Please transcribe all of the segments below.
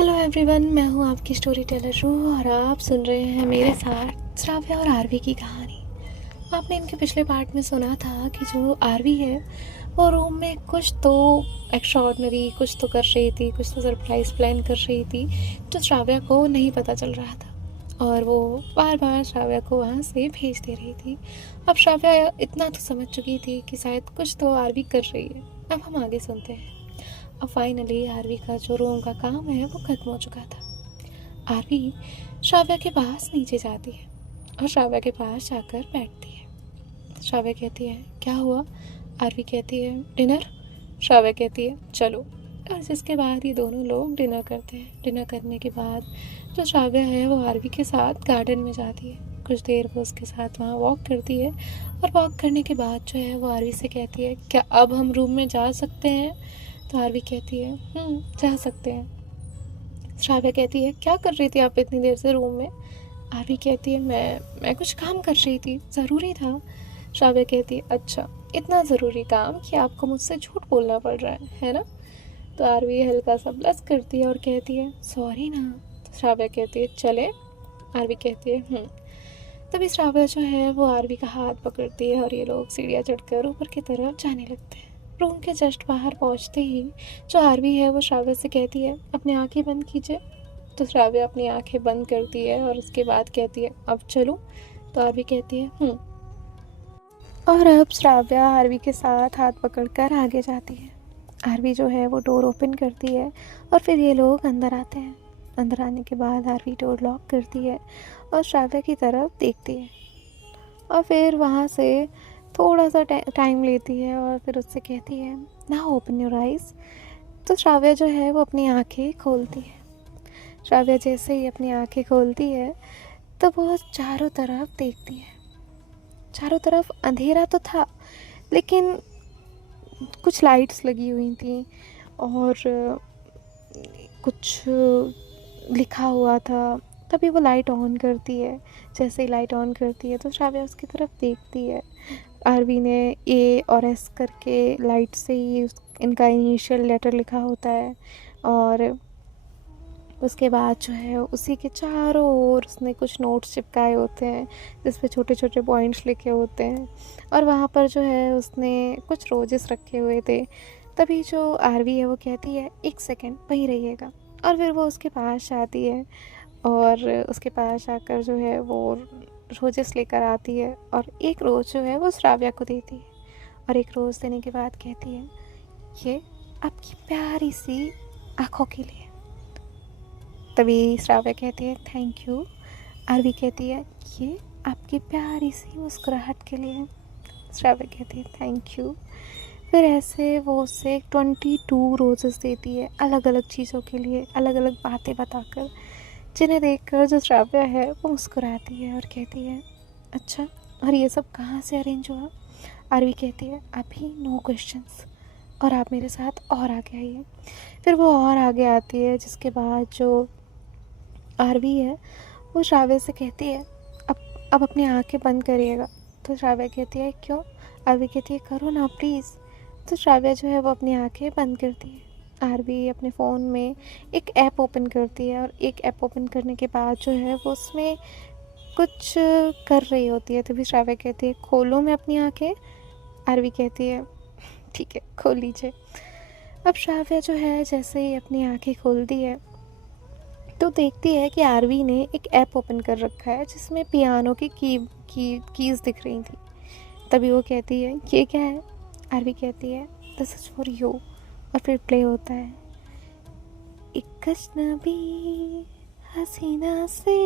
Hello everyone, मैं हूँ आपकी स्टोरी टेलर रूह और आप सुन रहे हैं मेरे साथ श्राव्या और आरवी की कहानी। आपने इनके पिछले पार्ट में सुना था कि जो आरवी है वो रूम में कुछ तो एक्स्ट्राऑर्डिनरी कुछ तो कर रही थी, कुछ तो सरप्राइज़ प्लान कर रही थी जो श्राव्या को नहीं पता चल रहा था और वो बार बार श्राव्या को वहाँ से भेज दे रही थी। अब श्राव्या इतना तो समझ चुकी थी कि शायद कुछ तो आरवी कर रही है। अब हम आगे सुनते हैं। अब फाइनली आरवी का जो रूम का काम है वो ख़त्म हो चुका था। आरवी श्राव्या के पास नीचे जाती है और श्राव्या के पास जाकर बैठती है। श्राव्या कहती है क्या हुआ? आरवी कहती है डिनर। श्राव्या कहती है चलो। और जिसके बाद ये दोनों लोग डिनर करते हैं। डिनर करने के बाद जो श्राव्या है वो आरवी के साथ गार्डन में जाती है। कुछ देर वो उसके साथ वहाँ वॉक करती है और वॉक करने के बाद जो है वो आरवी से कहती है क्या अब हम रूम में जा सकते हैं? तो आरवी कहती है जा सकते हैं। श्राव्या कहती है क्या कर रही थी आप इतनी देर से रूम में? आरवी कहती है मैं कुछ काम कर रही थी, ज़रूरी था। श्राव्या कहती है अच्छा, इतना ज़रूरी काम कि आपको मुझसे झूठ बोलना पड़ रहा है ना? तो आरवी हल्का सा ब्लश करती है और कहती है सॉरी ना। तो श्राव्या कहती है चले। आरवी कहती है तभी श्राव्या जो है वो आरवी का हाथ पकड़ती है और ये लोग सीढ़ियाँ चढ़कर ऊपर की तरफ जाने लगते हैं। रूम के जस्ट बाहर पहुंचते ही जो आरवी है वो श्राव्या से कहती है अपनी आंखें बंद कीजिए। तो श्राव्या अपनी आंखें बंद करती है और उसके बाद कहती है अब चलूं? तो आरवी कहती है और अब श्राव्या आरवी के साथ हाथ पकड़कर आगे जाती है। आरवी जो है वो डोर ओपन करती है और फिर ये लोग अंदर आते हैं। अंदर आने के बाद आरवी डोर लॉक करती है और श्राव्या की तरफ देखती है और फिर वहाँ से थोड़ा सा टाइम लेती है और फिर उससे कहती है नाउ ओपन योर आइज़। तो श्राव्या जो है वो अपनी आंखें खोलती है। श्राव्या जैसे ही अपनी आंखें खोलती है तो वो चारों तरफ देखती है। चारों तरफ अंधेरा तो था लेकिन कुछ लाइट्स लगी हुई थी और कुछ लिखा हुआ था। तभी वो लाइट ऑन करती है। जैसे ही लाइट ऑन करती है तो श्राव्या उसकी तरफ देखती है। आरवी ने ए और एस करके लाइट से ही इनका इनिशियल लेटर लिखा होता है और उसके बाद जो है उसी के चारों ओर उसने कुछ नोट्स चिपकाए होते हैं जिस पे छोटे छोटे पॉइंट्स लिखे होते हैं और वहाँ पर जो है उसने कुछ रोजेस रखे हुए थे। तभी जो आरवी है वो कहती है एक सेकेंड वहीं रहिएगा और फिर वो उसके पास जाती है और उसके पास आकर जो है वो रोजेस लेकर आती है और एक रोज़ जो है वो श्राव्या को देती है और एक रोज़ देने के बाद कहती है ये आपकी प्यारी सी आँखों के लिए। तभी श्राव्या कहती है थैंक यू। आरवी कहती है ये आपकी प्यारी सी मुस्कुराहट के लिए। श्राव्या कहती है थैंक यू। फिर ऐसे वो उसे 22 रोजेस देती है अलग अलग चीज़ों के लिए, अलग अलग बातें बताकर, जिन्हें देखकर जो श्राव्या है वो मुस्कुराती है और कहती है अच्छा, और ये सब कहाँ से अरेंज हुआ? आरवी कहती है अभी नो क्वेश्चंस और आप मेरे साथ और आगे आइए। फिर वो और आगे आती है जिसके बाद जो आरवी है वो श्राव्या से कहती है अब अपनी आंखें बंद करिएगा। तो श्राव्या कहती है क्यों? आरवी कहती है करो ना प्लीज़। तो श्राव्या जो है वो अपनी आंखें बंद करती है। आरवी अपने फ़ोन में एक ऐप ओपन करती है और एक ऐप ओपन करने के बाद जो है वो उसमें कुछ कर रही होती है। तभी श्राव्या कहती है खोलो मैं अपनी आंखें। आरवी कहती है ठीक है खोल लीजिए। अब श्राव्या जो है जैसे ही अपनी आंखें खोलती है तो देखती है कि आरवी ने एक ऐप ओपन कर रखा है जिसमें पियानो की कीज़ दिख रही थी। तभी वो कहती है ये क्या है? आरवी कहती है दिस इज़ फॉर यू और फिर प्ले होता है एक अजनबी हसीना से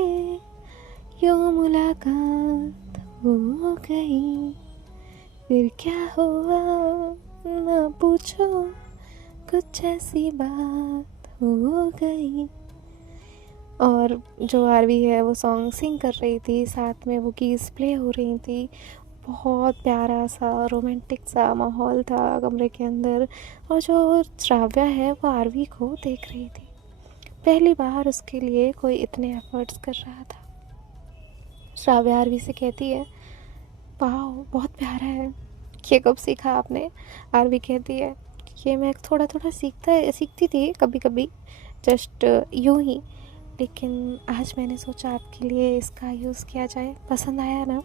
यूं मुलाकात हो गई, फिर क्या हुआ ना पूछो, कुछ ऐसी बात हो गई। और जो आरवी है वो सॉन्ग सिंग कर रही थी, साथ में वो कीज़ प्ले हो रही थी। बहुत प्यारा सा रोमांटिक सा माहौल था कमरे के अंदर और जो श्राव्या है वो आरवी को देख रही थी। पहली बार उसके लिए कोई इतने एफर्ट्स कर रहा था। श्राव्या आरवी से कहती है वाह बहुत प्यारा है, ये कब सीखा आपने? आरवी कहती है ये मैं थोड़ा थोड़ा सीखती थी कभी कभी, जस्ट यूँ ही। लेकिन आज मैंने सोचा आपके लिए इसका यूज़ किया जाए, पसंद आया ना?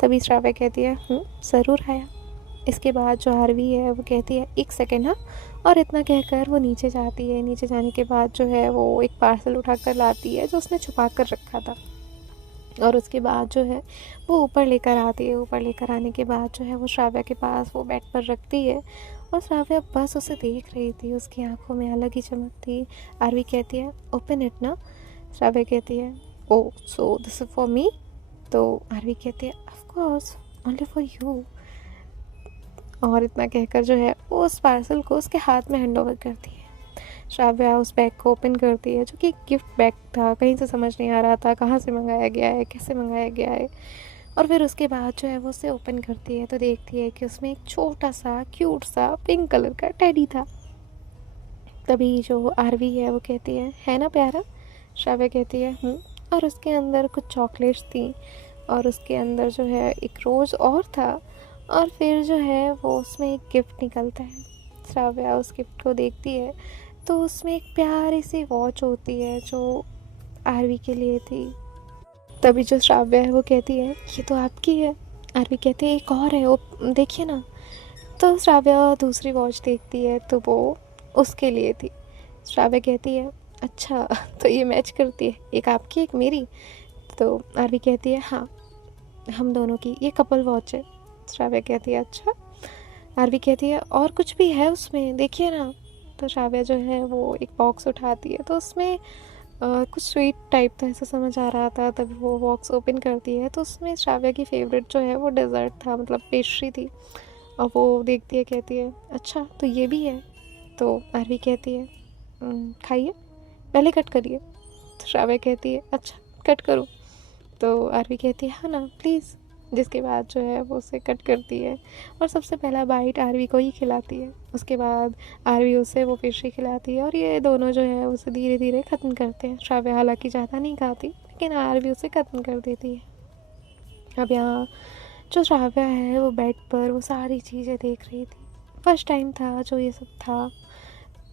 तभी श्राव्या कहती है ज़रूर आया। इसके बाद जो आरवी है वो कहती है एक सेकेंड हाँ, और इतना कहकर वो नीचे जाती है। नीचे जाने के बाद जो है वो एक पार्सल उठा कर लाती है जो उसने छुपा कर रखा था, और उसके बाद जो है वो ऊपर लेकर आती है। ऊपर लेकर आने के बाद जो है वो श्राव्या के पास वो बेड पर रखती है, और श्राव्या बस उसे देख रही थी। उसकी आंखों में अलग ही चमक थी। आरवी कहती है ओपन इट ना। श्राव्या कहती है oh so this is for me. तो आरवी कहती है of course only for you. और इतना कहकर जो है वो उस पार्सल को उसके हाथ में हैंड ओवर करती है। श्राव्या उस बैग को ओपन करती है जो कि गिफ्ट बैग था। कहीं से समझ नहीं आ रहा था कहाँ से मंगाया गया है, कैसे मंगाया गया है। और फिर उसके बाद जो है वो उसे ओपन करती है तो देखती है कि उसमें एक छोटा सा क्यूट सा पिंक कलर का टेडी था। तभी जो आरवी है वो कहती है ना प्यारा? श्राव्या कहती है और उसके अंदर कुछ चॉकलेट्स थी, और उसके अंदर जो है एक रोज़ और था, और फिर जो है वो उसमें एक गिफ्ट निकलता है। श्राव्या उस गिफ्ट को देखती है तो उसमें एक प्यारी सी वॉच होती है जो आरवी के लिए थी। तभी जो श्राव्या है वो कहती है ये तो आपकी है। आरवी कहती है एक और है वो देखिए ना। तो श्राव्या दूसरी वॉच देखती है तो वो उसके लिए थी। श्राव्या कहती है अच्छा तो ये मैच करती है, एक आपकी एक मेरी। तो आरवी कहती है हाँ हम दोनों की, ये कपल वॉच है। श्राव्या कहती है अच्छा। आरवी कहती है और कुछ भी है उसमें देखिए ना। तो श्राव्या जो है वो एक बॉक्स उठाती है तो उसमें कुछ स्वीट टाइप था ऐसा समझ आ रहा था। तभी वो बॉक्स ओपन करती है तो उसमें श्राव्या की फेवरेट जो है वो डेज़र्ट था, मतलब पेस्ट्री थी। और वो देखती है कहती है अच्छा तो ये भी है। तो आरवी कहती है खाइए पहले कट करिए। तो श्राव्या कहती है अच्छा कट करूँ? तो आरवी कहती है हाँ ना प्लीज़। जिसके बाद जो है वो उसे कट करती है और सबसे पहला बाइट आरवी को ही खिलाती है। उसके बाद आरवी उसे वो पेस्ट्री खिलाती है और ये दोनों जो है उसे धीरे धीरे ख़त्म करते हैं। श्राव्या हालांकि ज़्यादा नहीं खाती लेकिन आरवी उसे ख़त्म कर देती है। अब यहाँ जो श्राव्या है वो बेड पर वो सारी चीज़ें देख रही थी। फर्स्ट टाइम था जो ये सब था,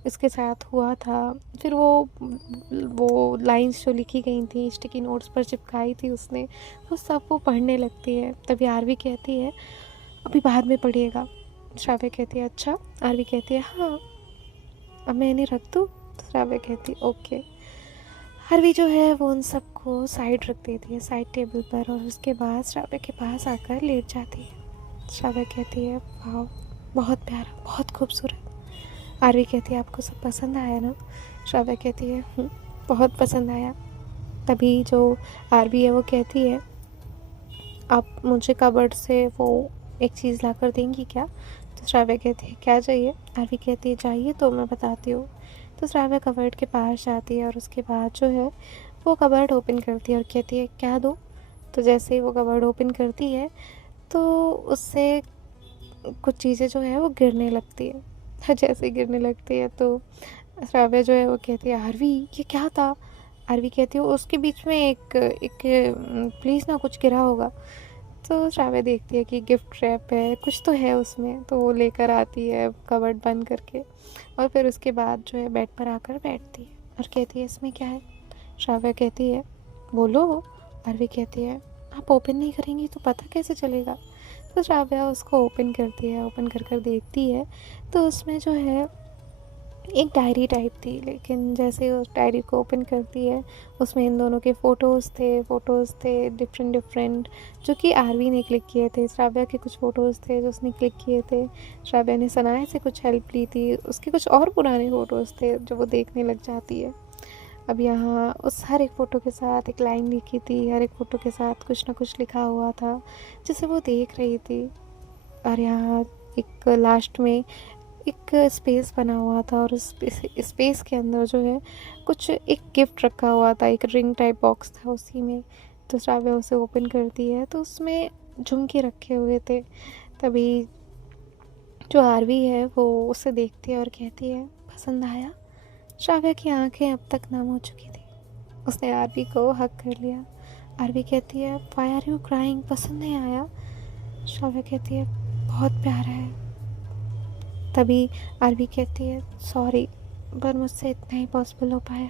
इसके साथ हुआ था। फिर वो लाइंस जो लिखी गई थी स्टिकी नोट्स पर चिपकाई थी उसने, वो सब वो पढ़ने लगती है। तभी आरवी कहती है अभी बाद में पढ़िएगा। श्राव्या कहती है अच्छा। आरवी कहती है हाँ अब मैं इन्हें रख दूँ? तो श्राव्या कहती है ओके। आरवी जो है वो उन सबको साइड रख देती है साइड टेबल पर, और उसके बाद श्राव्या के पास आकर लेट जाती है। श्राव्या कहती है वाह बहुत प्यारा बहुत खूबसूरत। आरवी कहती है आपको सब पसंद आया ना? श्राव्या कहती है बहुत पसंद आया। तभी जो आरवी है वो कहती है आप मुझे कबर्ड से वो एक चीज़ ला कर देंगी क्या? तो श्राव्या कहती है क्या चाहिए? आरवी कहती है चाहिए तो मैं बताती हूँ। तो श्राव्या कबर्ड के पास जाती है और उसके बाद जो है वो कबर्ड ओपन करती है और कहती है क्या दूँ? तो जैसे ही वो कबर्ड ओपन करती है तो उससे कुछ चीज़ें जो है वो गिरने लगती है। जैसे गिरने लगती है तो श्राव्या जो है वो कहती है आरवी ये क्या था? आरवी कहती है उसके बीच में एक एक प्लीज़ ना कुछ गिरा होगा। तो श्राव्या देखती है कि गिफ्ट रैप है कुछ तो है उसमें, तो वो लेकर आती है कबर्ड बंद करके, और फिर उसके बाद जो है बेड पर आकर बैठती है और कहती है इसमें क्या है? श्राव्या कहती है बोलो। आरवी कहती है आप ओपन नहीं करेंगी तो पता कैसे चलेगा? तो श्राव्या उसको ओपन करती है, ओपन कर कर देखती है तो उसमें जो है एक डायरी टाइप थी। लेकिन जैसे उस डायरी को ओपन करती है उसमें इन दोनों के फ़ोटोज़ थे डिफरेंट जो कि आरवी ने क्लिक किए थे। श्राव्या के कुछ फ़ोटोज़ थे जो उसने क्लिक किए थे। श्राव्या ने सनाया से कुछ हेल्प ली थी, उसके कुछ और पुराने फ़ोटोज़ थे जो वो देखने लग जाती है। अब यहाँ उस हर एक फ़ोटो के साथ एक लाइन लिखी थी, हर एक फ़ोटो के साथ कुछ ना कुछ लिखा हुआ था जिसे वो देख रही थी। और यहाँ एक लास्ट में एक स्पेस बना हुआ था और उस स्पेस के अंदर जो है कुछ एक गिफ्ट रखा हुआ था, एक रिंग टाइप बॉक्स था उसी में। तो श्राव्या उसे ओपन करती है तो उसमें झुमके रखे हुए थे। तभी जो आरवी है वो उसे देखती है और कहती है पसंद आया? श्राव्या की आंखें अब तक नम हो चुकी थी। उसने आरवी को हक कर लिया। आरवी कहती है व्हाई आर यू क्राइंग? पसंद नहीं आया? श्राव्या कहती है बहुत प्यारा है। तभी आरवी कहती है सॉरी पर मुझसे इतना ही पॉसिबल हो पाया।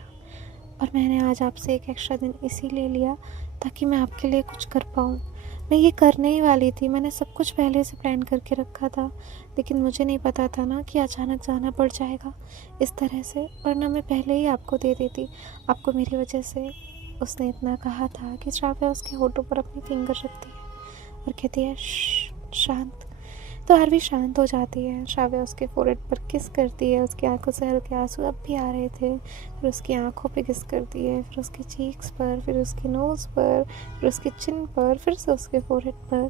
और मैंने आज आपसे एक एक्स्ट्रा दिन इसीलिए लिया ताकि मैं आपके लिए कुछ कर पाऊँ। मैं ये करने ही वाली थी, मैंने सब कुछ पहले से प्लान करके रखा था, लेकिन मुझे नहीं पता था ना कि अचानक जाना पड़ जाएगा इस तरह से, वरना मैं पहले ही आपको दे देती। आपको मेरी वजह से उसने इतना कहा था कि श्राव्या उसके होठों पर अपनी फिंगर रखती है और कहती है शांत। तो आरवी शांत हो जाती है। श्राव्या उसके फोrehead पर किस करती है, उसकी आंखों से हल्के आंसू अब भी आ रहे थे। फिर उसकी आंखों पे किस करती है, फिर उसकी चीक्स पर, फिर उसकी नोज़ पर, फिर उसके चिन पर, फिर से उसके फोrehead पर,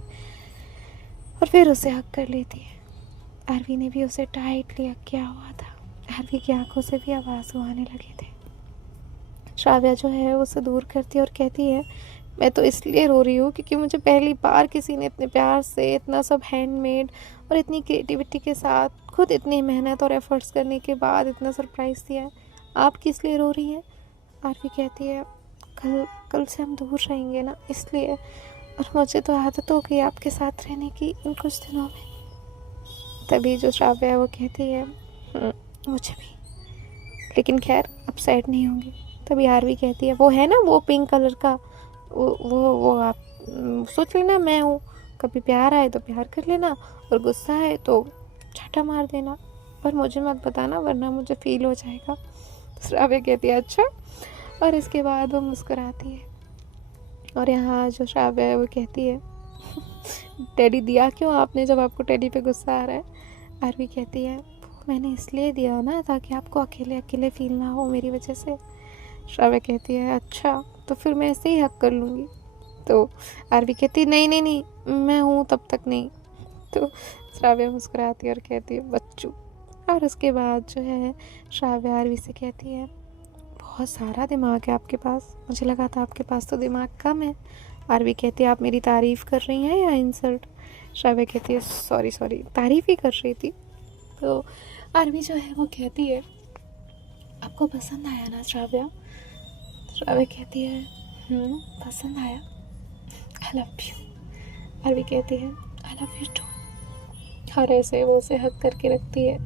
और फिर उसे हक कर लेती है। आरवी ने भी उसे टाइटली हक किया हुआ था। आरवी की आंखों से भी अब आंसू आने लगे थे। श्राव्या जो है उसे दूर करती है और कहती है मैं तो इसलिए रो रही हूँ क्योंकि मुझे पहली बार किसी ने इतने प्यार से, इतना सब हैंडमेड और इतनी क्रिएटिविटी के साथ, खुद इतनी मेहनत और एफर्ट्स करने के बाद इतना सरप्राइज़ दिया है। आप किस लिए रो रही हैं? आरवी कहती है कल कल से हम दूर रहेंगे ना, इसलिए। और मुझे तो आदत हो गई आपके साथ रहने की इन कुछ दिनों में। तभी जो श्राव्या है वो कहती है मुझे भी, लेकिन खैर अब सैड नहीं होंगी। तभी आरवी कहती है वो है ना वो पिंक कलर का, वो आप सोच लेना मैं हूँ। कभी प्यार आए तो प्यार कर लेना और गुस्सा आए तो छाटा मार देना, पर मुझे मत बताना वरना मुझे फील हो जाएगा। श्राव्या कहती है अच्छा, और इसके बाद वो मुस्कुराती है। और यहाँ जो श्राव्या है वो कहती है टेडी दिया क्यों आपने जब आपको टेडी पे गुस्सा आ रहा है? आरवी कहती है मैंने इसलिए दिया ना ताकि आपको अकेले अकेले फील ना हो मेरी वजह से। श्राव्या कहती है अच्छा, तो फिर मैं ऐसे ही हक कर लूँगी। तो आरवी कहती है नहीं नहीं नहीं, मैं हूँ तब तक नहीं। तो श्राव्या मुस्कुराती है और कहती है बच्चू। और उसके बाद जो है श्राव्या आरवी से कहती है बहुत सारा दिमाग है आपके पास, मुझे लगा था आपके पास तो दिमाग कम है। आरवी कहती है आप मेरी तारीफ़ कर रही हैं या इंसल्ट? श्राव्या कहती है सॉरी सॉरी, तारीफ़ ही कर रही थी। तो आरवी जो है वो कहती है आपको पसंद आया ना श्राव्या? श्राव्या कहती है पसंद आया, आई लव यू। आरवी कहती है आई लव यू टू। और ऐसे वो उसे हक करके रखती है।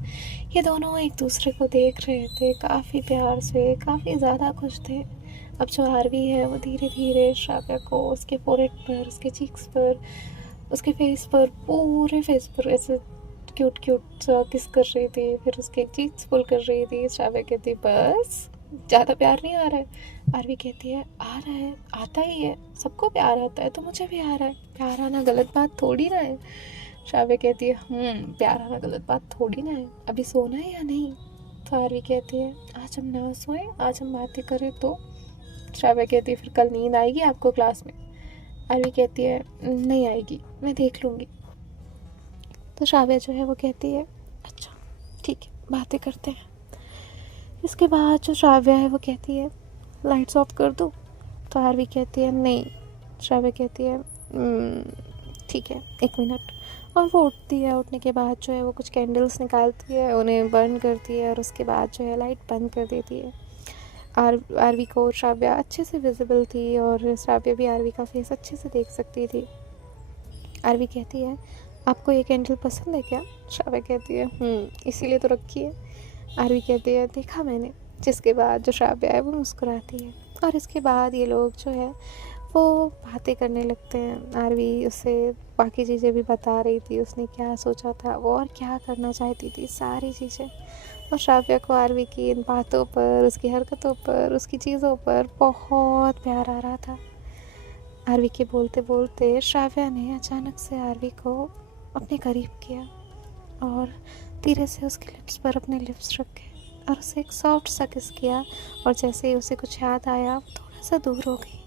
ये दोनों एक दूसरे को देख रहे थे काफ़ी प्यार से, काफ़ी ज़्यादा खुश थे। अब जो आरवी है वो धीरे धीरे श्राव्या को उसके फोrehead पर, उसके चीक्स पर, उसके फेस पर, पूरे फेस पर ऐसे क्यूट क्यूट सा किस कर रही थी, फिर उसके चीक्स पुल कर रही थी। श्राव्या कहती बस ज़्यादा प्यार नहीं आ रहा है? आरवी कहती है आ रहा है, आता ही है, सबको प्यार आता है तो मुझे भी आ रहा है, प्यार आना गलत बात थोड़ी ना है। श्राव्या कहती है प्यार आना गलत बात थोड़ी ना है, अभी सोना है या नहीं? तो आरवी कहती है आज हम ना सोएं, आज हम बातें करें तो? श्राव्या कहती है फिर कल नींद आएगी आपको क्लास में? आरवी कहती है नहीं आएगी, मैं देख लूँगी। तो श्राव्या जो है वो कहती है अच्छा ठीक है, बातें करते हैं। इसके बाद जो श्राव्या है वो कहती है लाइट्स ऑफ कर दूँ? तो आरवी कहती है नहीं। श्राव्या कहती है ठीक है 1 मिनट। और वो उठती है, उठने के बाद जो है वो कुछ कैंडल्स निकालती है, उन्हें बर्न करती है और उसके बाद जो है लाइट बंद कर देती है। आरवी को श्राव्या अच्छे से विजिबल थी और श्राव्या भी आरवी का फेस अच्छे से देख सकती थी। आरवी कहती है आपको ये कैंडल पसंद है क्या? श्राव्या कहती है इसीलिए तो रखी है। आरवी कहती है देखा मैंने। जिसके बाद जो श्राव्या है वो मुस्कुराती है और इसके बाद ये लोग जो है वो बातें करने लगते हैं। आरवी उसे बाकी चीज़ें भी बता रही थी, उसने क्या सोचा था वो और क्या करना चाहती थी, सारी चीज़ें। और श्राव्या को आरवी की इन बातों पर, उसकी हरकतों पर, उसकी चीज़ों पर बहुत प्यार आ रहा था। आरवी के बोलते बोलते श्राव्या ने अचानक से आरवी को अपने करीब किया और धीरे से उसके लिप्स पर अपने लिप्स रखे और उसे एक सॉफ्ट सा किस किया। और जैसे ही उसे कुछ याद आया वो थोड़ा सा दूर हो गई।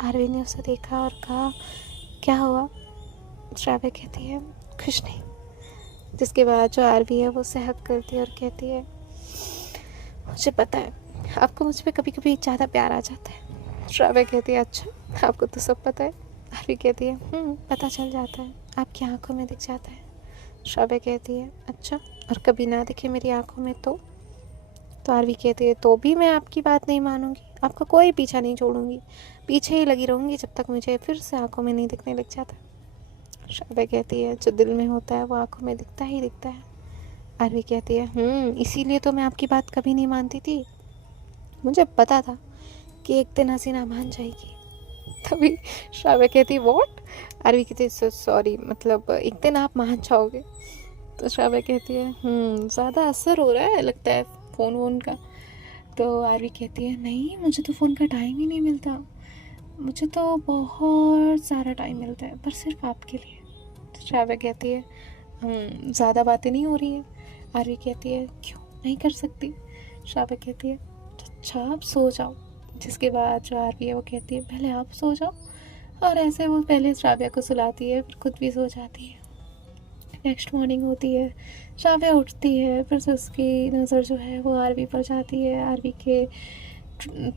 आरवी ने उसे देखा और कहा क्या हुआ? श्राव्या कहती है कुछ नहीं। जिसके बाद जो आरवी है वो उसे हक करती है और कहती है मुझे पता है आपको मुझ पे कभी कभी ज़्यादा प्यार आ जाता है। श्राव्या कहती है अच्छा, आपको तो सब पता है। आरवी कहती है पता चल जाता है, आपकी आंखों में दिख जाता है। श्राव्या कहती है अच्छा, और कभी ना दिखे मेरी आंखों में तो? आरवी कहती है तो भी मैं आपकी बात नहीं मानूंगी, आपका कोई पीछा नहीं छोड़ूंगी, पीछे ही लगी रहूंगी जब तक मुझे फिर से आंखों में नहीं दिखने लग जाता। श्राव्या कहती है जो दिल में होता है वो आंखों में दिखता ही दिखता है। आरवी कहती है इसीलिए तो मैं आपकी बात कभी नहीं मानती थी, मुझे पता था कि एक दिन हसीना मान जाएगी। तभी श्राव्या कहती व्हाट? आरवी कहती है सॉरी, मतलब एक दिन आप मान जाओगे। तो श्राव्या कहती है ज़्यादा असर हो रहा है लगता है फ़ोन वोन का। तो आरवी कहती है नहीं, मुझे तो फ़ोन का टाइम ही नहीं मिलता, मुझे तो बहुत सारा टाइम मिलता है, पर सिर्फ आपके लिए। तो श्राव्या कहती है ज़्यादा बातें नहीं हो रही हैं। आरवी कहती है क्यों नहीं कर सकती? श्राव्या कहती है अच्छा आप सो जाओ। जिसके बाद जो आरवी है वो कहती है पहले आप सो जाओ, और ऐसे वो पहले श्राव्या को सुलाती है फिर खुद भी सो जाती है। नेक्स्ट मॉर्निंग होती है, श्राव्या उठती है, फिर से उसकी नज़र जो है वो आरवी पर जाती है, आरवी के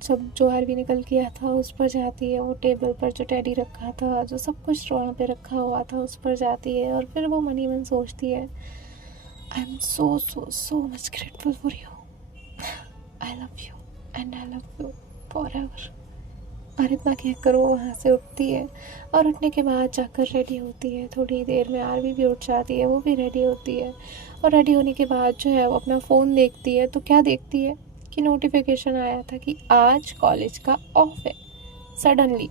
सब जो आरवी ने कल किया था उस पर जाती है, वो टेबल पर जो टेडी रखा था, जो सब कुछ वहाँ पे रखा हुआ था उस पर जाती है, और फिर वो मनी मन सोचती है I am so so so much grateful for you, I love you and I love you for ever. और इतना कहकर वो वहाँ से उठती है, और उठने के बाद जाकर रेडी होती है। थोड़ी देर में आरवी भी उठ जाती है, वो भी रेडी होती है, और रेडी होने के बाद जो है वो अपना फ़ोन देखती है। तो क्या देखती है कि नोटिफिकेशन आया था कि आज कॉलेज का ऑफ है सडनली।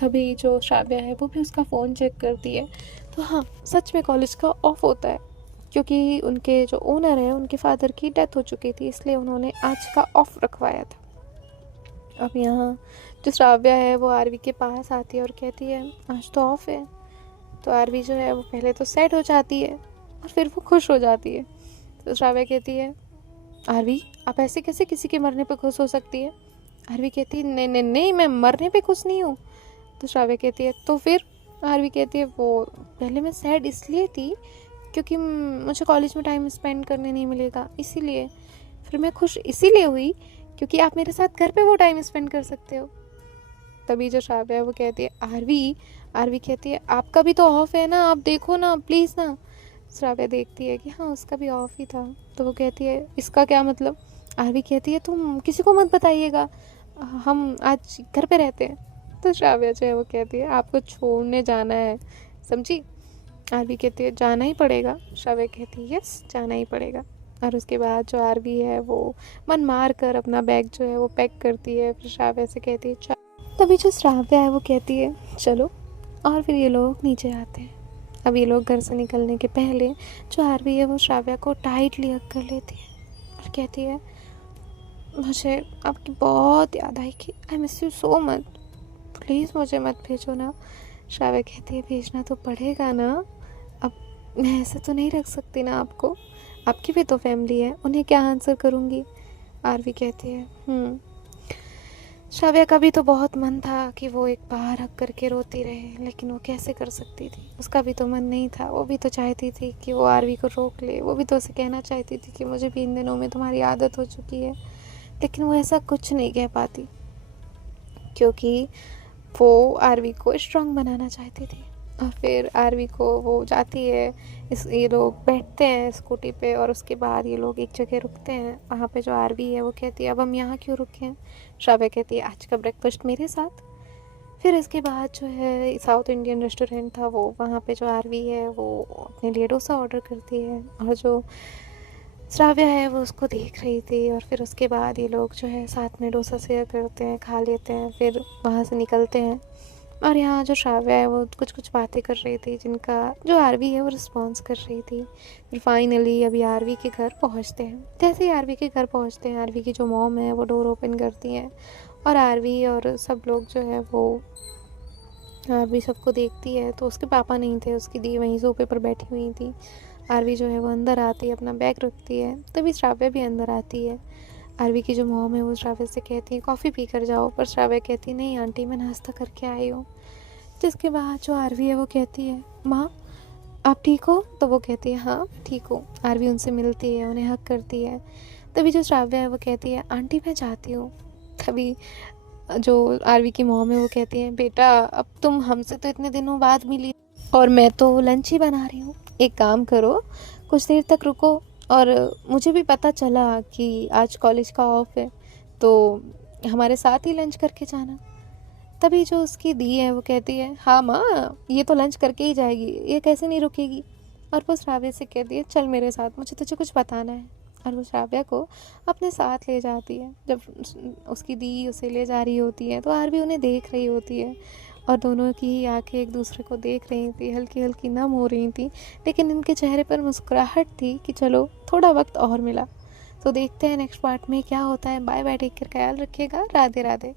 तभी जो श्राव्या है वो भी उसका फ़ोन चेक करती है, तो हाँ सच में कॉलेज का ऑफ होता है, क्योंकि उनके जो ओनर है उनके फादर की डेथ हो चुकी थी, इसलिए उन्होंने आज का ऑफ रखवाया था। अब यहाँ जो श्राव्या है वो आरवी के पास आती है और कहती है आज तो ऑफ है। तो आरवी जो है वो पहले तो सैड हो जाती है और फिर वो खुश हो जाती है। तो श्राव्या कहती है आरवी आप ऐसे कैसे किसी के मरने पे खुश हो सकती है? आरवी कहती है नहीं नहीं नहीं, मैं मरने पे खुश नहीं हूँ। तो श्राव्या कहती है तो फिर? आरवी कहती है वो पहले मैं सैड इसलिए थी क्योंकि मुझे कॉलेज में टाइम स्पेंड करने नहीं मिलेगा, इसीलिए। फिर मैं खुश इसीलिए हुई क्योंकि आप मेरे साथ घर पे वो टाइम स्पेंड कर सकते हो। तभी जो श्राव्या है वो कहती है आरवी कहती है आपका भी तो ऑफ है ना, आप देखो ना प्लीज़ ना। श्राव्या देखती है कि हाँ उसका भी ऑफ ही था। तो वो कहती है इसका क्या मतलब? आरवी कहती है तुम किसी को मत बताइएगा, हम आज घर पे रहते हैं। तो श्राव्या जो है वो कहती है आपको छोड़ने जाना है, समझी? आरवी कहती है जाना ही पड़ेगा। श्राव्या कहती है यस जाना ही पड़ेगा। और उसके बाद जो आरवी है वो मन मार कर अपना बैग जो है वो पैक करती है, फिर श्राव्या से कहती है चल। तभी जो श्राव्या है वो कहती है चलो, और फिर ये लोग नीचे आते हैं। अब ये लोग घर से निकलने के पहले जो आरवी है वो श्राव्या को टाइटली हग कर लेती है और कहती है मुझे आपकी बहुत याद आएगी, I miss you so much, please मुझे मत भेजो ना। श्राव्या कहती है भेजना तो पड़ेगा ना, अब मैं ऐसे तो नहीं रख सकती ना आपको, आपकी भी तो फैमिली है, उन्हें क्या आंसर करूँगी। आरवी कहती है श्राव्या का भी तो बहुत मन था कि वो एक बार हक करके रोती रहे, लेकिन वो कैसे कर सकती थी, उसका भी तो मन नहीं था। वो भी तो चाहती थी कि वो आरवी को रोक ले, वो भी तो उसे कहना चाहती थी कि मुझे भी इन दिनों में तुम्हारी आदत हो चुकी है, लेकिन वो ऐसा कुछ नहीं कह पाती क्योंकि वो आरवी को स्ट्रॉन्ग बनाना चाहती थी। और फिर आरवी को वो जाती है, ये लोग बैठते हैं स्कूटी पे, और उसके बाद ये लोग एक जगह रुकते हैं। वहाँ पे जो आरवी है वो कहती है अब हम यहाँ क्यों रुके हैं? श्राव्या कहती है आज का ब्रेकफास्ट मेरे साथ। फिर इसके बाद जो है साउथ इंडियन रेस्टोरेंट था वो, वहाँ पे जो आरवी है वो अपने लिए डोसा ऑर्डर करती है, और जो श्राव्या है वो उसको देख रही थी। और फिर उसके बाद ये लोग जो है साथ में डोसा शेयर करते हैं, खा लेते हैं, फिर वहाँ से निकलते हैं। और यहाँ जो श्राव्या है वो कुछ कुछ बातें कर रही थी जिनका जो आरवी है वो रिस्पॉन्स कर रही थी। फिर फाइनली अभी आरवी के घर पहुँचते हैं। जैसे ही आरवी के घर पहुँचते हैं, आरवी की जो मॉम है वो डोर ओपन करती हैं, और आरवी और सब लोग जो है वो आरवी सबको देखती है। तो उसके पापा नहीं थे, उसकी दी वहीं सोफे पर बैठी हुई थी। आरवी जो है वो अंदर आती है, अपना बैग रखती है, तभी श्राव्या भी अंदर आती है। आरवी की जो मॉम है वो श्राव्या से कहती है कॉफ़ी पी कर जाओ, पर श्राव्या कहती नहीं आंटी मैं नाश्ता करके आई हूँ। जिसके बाद जो आरवी है वो कहती है माँ आप ठीक हो? तो वो कहती है हाँ ठीक हूँ। आरवी उनसे मिलती है, उन्हें हक करती है। तभी जो श्राव्या है वो कहती है आंटी मैं जाती हूँ। तभी जो आरवी की मॉम है वो कहती है बेटा अब तुम हमसे तो इतने दिनों बाद मिली, और मैं तो लंच ही बना रही हूँ, एक काम करो कुछ देर तक रुको, और मुझे भी पता चला कि आज कॉलेज का ऑफ है तो हमारे साथ ही लंच करके जाना। तभी जो उसकी दी है वो कहती है हाँ माँ ये तो लंच करके ही जाएगी, ये कैसे नहीं रुकेगी। और वो श्राव्य से कहती है चल मेरे साथ, मुझे तुझे कुछ बताना है। और वो श्राव्या को अपने साथ ले जाती है। जब उसकी दी उसे ले जा रही होती है तो आरवी उन्हें देख रही होती है, और दोनों की आंखें एक दूसरे को देख रही थी, हल्की हल्की नम हो रही थी, लेकिन इनके चेहरे पर मुस्कुराहट थी कि चलो थोड़ा वक्त और मिला। तो देखते हैं नेक्स्ट पार्ट में क्या होता है। बाय बाय, टेक केयर, ख्याल रखिएगा, राधे राधे।